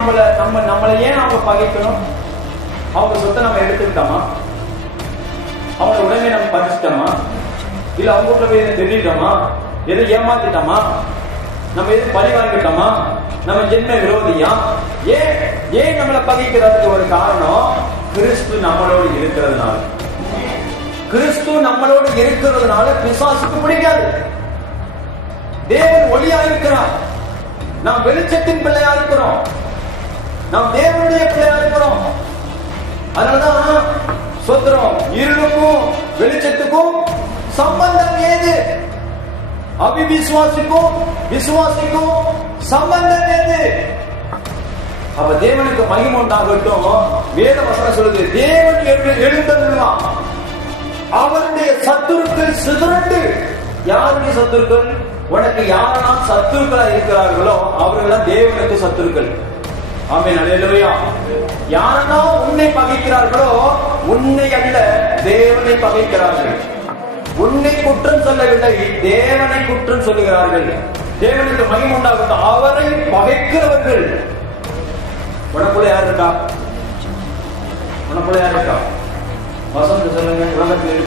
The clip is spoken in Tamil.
நம்மளை ஏன் அவங்க பகைக்கணும்? அவங்க சொத்தை நம்ம எடுத்துக்கிட்டோமா? அவங்க உடனே நம்ம பறிச்சிட்டோமா? இல்ல அவங்க வீட்டுல போய் திருடிட்டோமா? எதை ஏமாத்திட்டோமா? நம்ம எது பழி வாங்கிட்டோமா? நம்ம ஜென்ம விரோதியா? ஏன் நம்மளை பகைக்கிறதுக்கு ஒரு காரணம் கிறிஸ்து நம்மளோடு இருக்கிறதுனால. கிறிஸ்து நம்மளோடு இருக்கிறதுனால பிசாசுக்கு பிடிக்காது. தேவன் ஒளியா இருக்கிறார், நாம் வெளிச்சத்தின் பிள்ளையா இருக்கிறோம், நாம் தேவனுடைய பிள்ளையா இருக்கிறோம். அதனாலதான் சொல்றோம், இருளுக்கும் வெளிச்சத்துக்கும் சம்பந்தம் ஏது? அவிவிசுவாசிக்கும் விசுவாசிக்கும் சம்பந்தம் ஏது? அப்ப தேவனுக்கு மகிமை உண்டாகட்டும். வேத வசனம் சொல்லுது, தேவன் எழுந்தருள்வான், அவருடைய சத்துருக்கள் சிதறண்டு. யாருடைய சத்துருக்கள்? உனக்கு யாரெல்லாம் சத்துருக்களா இருக்கிறார்களோ அவர்களெல்லாம் தேவனுக்கு சத்துருக்கள். ஆமென், அல்லேலூயா. யாரெல்லாம் உன்னை பகைக்கிறார்களோ உன்னை அல்ல தேவனை பகைக்கிறார்கள். உன்னை குற்றம் சொல்லவில்லை, தேவனை குற்றம் சொல்லுகிறார்கள். தேவனுக்கு மகிமை உண்டாகட்டும். அவரை பகைக்கிறவர்கள். உனக்குள்ள யார் இருக்கா? உனக்குள்ள யார் இருக்கா? வசந்த சொல்லுங்க. உலகத்தில்